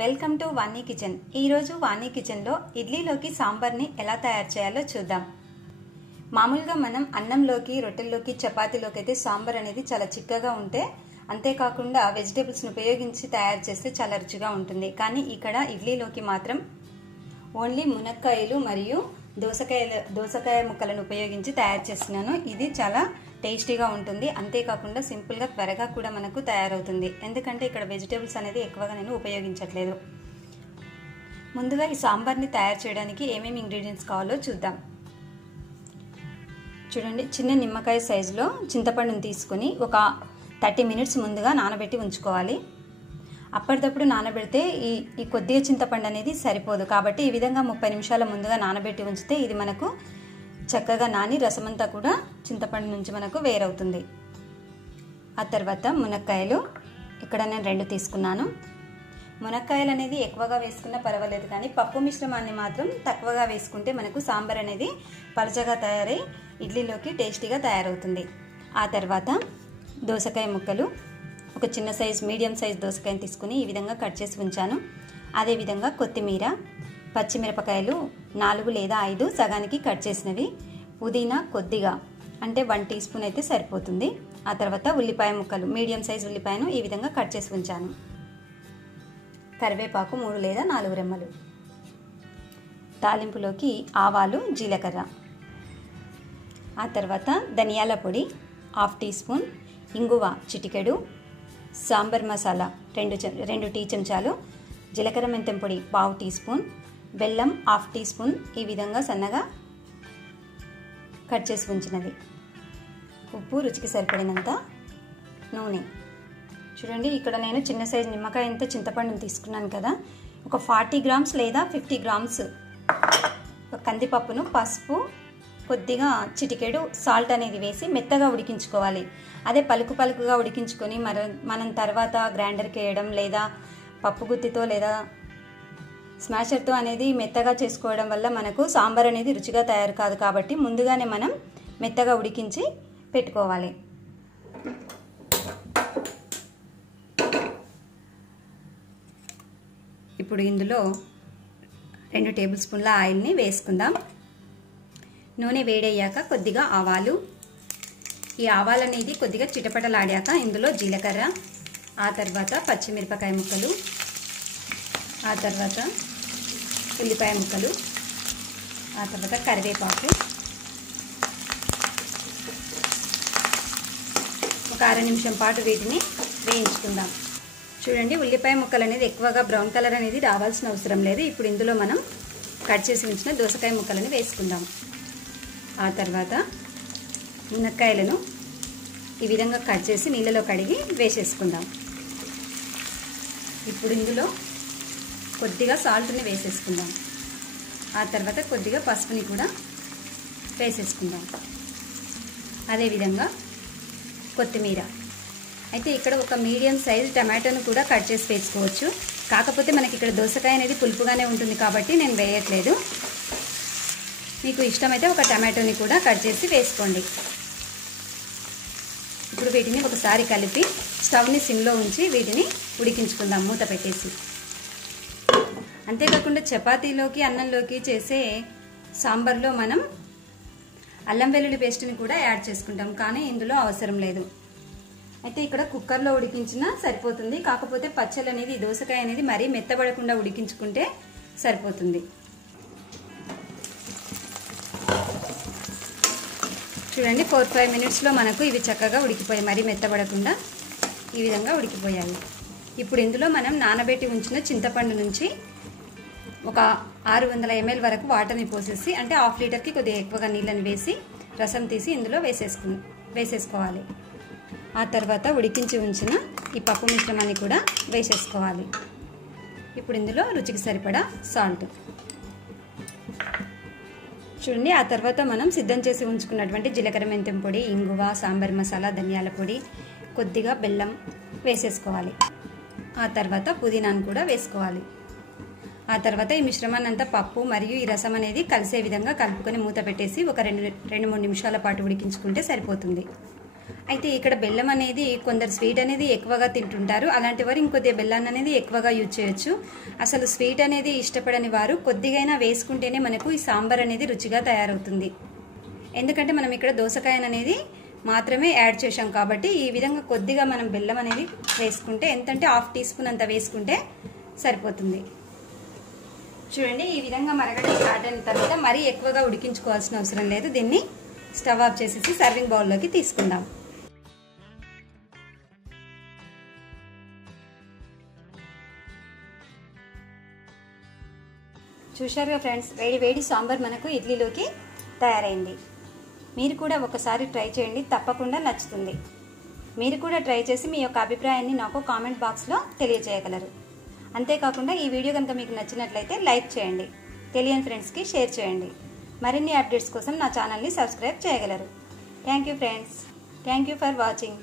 Welcome to Vani kitchen. ఈరోజు వాణి కిచెన్లో ఇడ్లీలోకి సాంబార్ని ఎలా తయారు చేయాలో చూద్దాం. మామూలుగా మనం అన్నంలోకి రొట్టెల్లోకి చపాతీలోకి అయితే సాంబార్ అనేది చాలా చిక్కగా ఉంటే అంతేకాకుండా వెజిటేబుల్స్ని ఉపయోగించి తయారు చేస్తే చాలా రుచిగా ఉంటుంది. కానీ ఇక్కడ ఇడ్లీలోకి మాత్రం ఓన్లీ మునక్కాయలు మరియు దోసకాయల దోసకాయ ముక్కలను ఉపయోగించి తయారు చేస్తున్నాను. ఇది చాలా టేస్టీగా ఉంటుంది. అంతేకాకుండా సింపుల్గా త్వరగా కూడా మనకు తయారవుతుంది. ఎందుకంటే ఇక్కడ వెజిటేబుల్స్ అనేది ఎక్కువగా నేను ఉపయోగించట్లేదు. ముందుగా ఈ సాంబార్ని తయారు చేయడానికి ఏమేమి ఇంగ్రీడియంట్స్ కావాలో చూద్దాం. చూడండి చిన్న నిమ్మకాయ సైజులో చింతపండుని తీసుకొని ఒక థర్టీ మినిట్స్ ముందుగా నానబెట్టి ఉంచుకోవాలి. అప్పటిదప్పుడు నానబెడితే ఈ ఈ కొద్దిగా చింతపండు అనేది సరిపోదు. కాబట్టి ఈ విధంగా ముప్పై నిమిషాల ముందుగా నానబెట్టి ఉంచితే ఇది మనకు చక్కగా నాని రసమంతా కూడా చింతపండు నుంచి మనకు వేరవుతుంది. ఆ తర్వాత మునక్కాయలు. ఇక్కడ నేను రెండు తీసుకున్నాను. మునక్కాయలు అనేది ఎక్కువగా వేసుకున్నా పర్వాలేదు కానీ పప్పు మిశ్రమాన్ని మాత్రం తక్కువగా వేసుకుంటే మనకు సాంబార్ అనేది పలచగా తయారై ఇడ్లీలోకి టేస్టీగా తయారవుతుంది. ఆ తర్వాత దోసకాయ ముక్కలు. ఒక చిన్న సైజ్ మీడియం సైజ్ దోసకాయని తీసుకుని ఈ విధంగా కట్ చేసి ఉంచాను. అదేవిధంగా కొత్తిమీర పచ్చిమిరపకాయలు నాలుగు లేదా ఐదు సగానికి కట్ చేసినవి. పుదీనా కొద్దిగా అంటే వన్ టీ స్పూన్ అయితే సరిపోతుంది. ఆ తర్వాత ఉల్లిపాయ ముక్కలు మీడియం సైజ్ ఉల్లిపాయను ఈ విధంగా కట్ చేసి ఉంచాను. కరివేపాకు మూడు లేదా నాలుగు రెమ్మలు. తాలింపులోకి ఆవాలు జీలకర్ర. ఆ తర్వాత ధనియాల పొడి హాఫ్ టీ స్పూన్ ఇంగువ చిటికెడు సాంబార్ మసాలా రెండు రెండు టీ చెంచాలు జీలకర్ర మెంతం పొడి పావు టీ స్పూన్ బెల్లం హాఫ్ టీ స్పూన్ ఈ విధంగా సన్నగా కట్ చేసి ఉంచినది ఉప్పు రుచికి సరిపడినంత నూనె. చూడండి ఇక్కడ నేను చిన్న సైజు నిమ్మకాయ ఎంత చింతపండుని తీసుకున్నాను కదా. ఒక ఫార్టీ గ్రామ్స్ లేదా ఫిఫ్టీ గ్రామ్స్ కందిపప్పును పసుపు కొద్దిగా చిటికెడు సాల్ట్ అనేది వేసి మెత్తగా ఉడికించుకోవాలి. అదే పలుకు పలుకుగా ఉడికించుకొని మన మనం తర్వాత గ్రైండర్కి వేయడం లేదా పప్పు గుత్తితో లేదా స్మాషర్తో అనేది మెత్తగా చేసుకోవడం వల్ల మనకు సాంబార్ అనేది రుచిగా తయారు కాదు కాబట్టి ముందుగానే మనం మెత్తగా ఉడికించి పెట్టుకోవాలి. ఇప్పుడు ఇందులో రెండు టేబుల్ స్పూన్ల ఆయిల్ని వేసుకుందాం. నూనె వేడయ్యాక కొద్దిగా ఆవాలు. ఈ ఆవాలు అనేది కొద్దిగా చిటపటలాడాక ఇందులో జీలకర్ర ఆ తర్వాత పచ్చిమిరపకాయ ముక్కలు ఆ తర్వాత ఉల్లిపాయ ముక్కలు ఆ తర్వాత కరివేపాకు. ఒక అర నిమిషం పాటు వీటిని వేయించుకుందాం. చూడండి ఉల్లిపాయ ముక్కలు అనేది ఎక్కువగా బ్రౌన్ కలర్ అనేది రావాల్సిన అవసరం లేదు. ఇప్పుడు ఇందులో మనం కట్ చేసి ఉంచిన దోసకాయ ముక్కలను వేసుకుందాం. ఆ తర్వాత మునక్కాయలను ఈ విధంగా కట్ చేసి నీళ్ళలో కడిగి వేసేసుకుందాం. ఇప్పుడు ఇందులో కొద్దిగా సాల్ట్ని వేసేసుకుందాం. ఆ తర్వాత కొద్దిగా పసుపుని కూడా వేసేసుకుందాం. అదేవిధంగా కొత్తిమీర. అయితే ఇక్కడ ఒక మీడియం సైజ్ టమాటోను కూడా కట్ చేసి వేసుకోవచ్చు. కాకపోతే మనకి ఇక్కడ దోసకాయ అనేది పులుపుగానే ఉంటుంది కాబట్టి నేను వేయట్లేదు. మీకు ఇష్టమైతే ఒక టమాటోని కూడా కట్ చేసి వేసుకోండి. ఇప్పుడు వీటిని ఒకసారి కలిపి స్టవ్ని సిమ్లో ఉంచి వీటిని ఉడికించుకుందాం మూత పెట్టేసి. అంతేకాకుండా చపాతీలోకి అన్నంలోకి చేసే సాంబార్లో మనం అల్లం వెల్లుల్లి పేస్ట్ని కూడా యాడ్ చేసుకుంటాం కానీ ఇందులో అవసరం లేదు. అయితే ఇక్కడ కుక్కర్లో ఉడికించినా సరిపోతుంది కాకపోతే పచ్చళ్ళు అనేది దోసకాయ అనేది మరీ మెత్తబడకుండా ఉడికించుకుంటే సరిపోతుంది. చూడండి ఫోర్ ఫైవ్ మినిట్స్లో మనకు ఇవి చక్కగా ఉడికిపోయాయి. మరీ మెత్తబడకుండా ఈ విధంగా ఉడికిపోయాయి. ఇప్పుడు ఇందులో మనం నానబెట్టి ఉంచిన చింతపండు నుంచి ఒక ఆరు వందల ఎంఎల్ వరకు వాటర్ని పోసేసి అంటే హాఫ్ లీటర్కి కొద్దిగా ఎక్కువగా నీళ్ళని వేసి రసం తీసి ఇందులో వేసేసుకు వేసేసుకోవాలి. ఆ తర్వాత ఉడికించి ఉంచిన ఈ పప్పు మిశ్రమాన్ని కూడా వేసేసుకోవాలి. ఇప్పుడు ఇందులో రుచికి సరిపడా సాల్ట్ చూడండి ఆ తర్వాత మనం సిద్ధం చేసి ఉంచుకున్నటువంటి జీలకర్ర మెంతం పొడి ఇంగువ సాంబార్ మసాలా ధనియాల పొడి కొద్దిగా బెల్లం వేసేసుకోవాలి. ఆ తర్వాత పుదీనాను కూడా వేసుకోవాలి. ఆ తర్వాత ఈ మిశ్రమాన్ని అంతా పప్పు మరియు ఈ రసం అనేది కలిసే విధంగా కలుపుకొని మూత పెట్టేసి ఒక రెండు రెండు మూడు నిమిషాల పాటు ఉడికించుకుంటే సరిపోతుంది. అయితే ఇక్కడ బెల్లం అనేది కొందరు స్వీట్ అనేది ఎక్కువగా తింటుంటారు. అలాంటి వారు ఇంకొద్దిగా బెల్లాన్ని అనేది ఎక్కువగా యూజ్ చేయొచ్చు. అసలు స్వీట్ అనేది ఇష్టపడని వారు కొద్దిగైనా వేసుకుంటేనే మనకు ఈ సాంబార్ అనేది రుచిగా తయారవుతుంది. ఎందుకంటే మనం ఇక్కడ దోసకాయను అనేది మాత్రమే యాడ్ చేసాం కాబట్టి ఈ విధంగా కొద్దిగా మనం బెల్లం అనేది వేసుకుంటే ఎంతంటే హాఫ్ టీ స్పూన్ అంత వేసుకుంటే సరిపోతుంది. చూడండి ఈ విధంగా మరగడం స్టార్ట్ అయిన తర్వాత మరీ ఎక్కువగా ఉడికించుకోవాల్సిన అవసరం లేదు. దీన్ని స్టవ్ ఆఫ్ చేసేసి సర్వింగ్ బౌల్లోకి తీసుకుందాం. చూశారుగా ఫ్రెండ్స్ వేడి వేడి సాంబార్ మనకు ఇడ్లీలోకి తయారైంది. మీరు కూడా ఒకసారి ట్రై చేయండి తప్పకుండా నచ్చుతుంది. మీరు కూడా ట్రై చేసి మీ యొక్క అభిప్రాయాన్ని నాకు కామెంట్ బాక్స్లో తెలియజేయగలరు అంతేకాకుండా ఈ వీడియో కనుక మీకు నచ్చినట్లయితే లైక్ చేయండి. తెలియని ఫ్రెండ్స్కి షేర్ చేయండి. మరిన్ని అప్డేట్స్ కోసం నా ఛానల్ని సబ్స్క్రైబ్ చేయగలరు. Thank you friends thank you for watching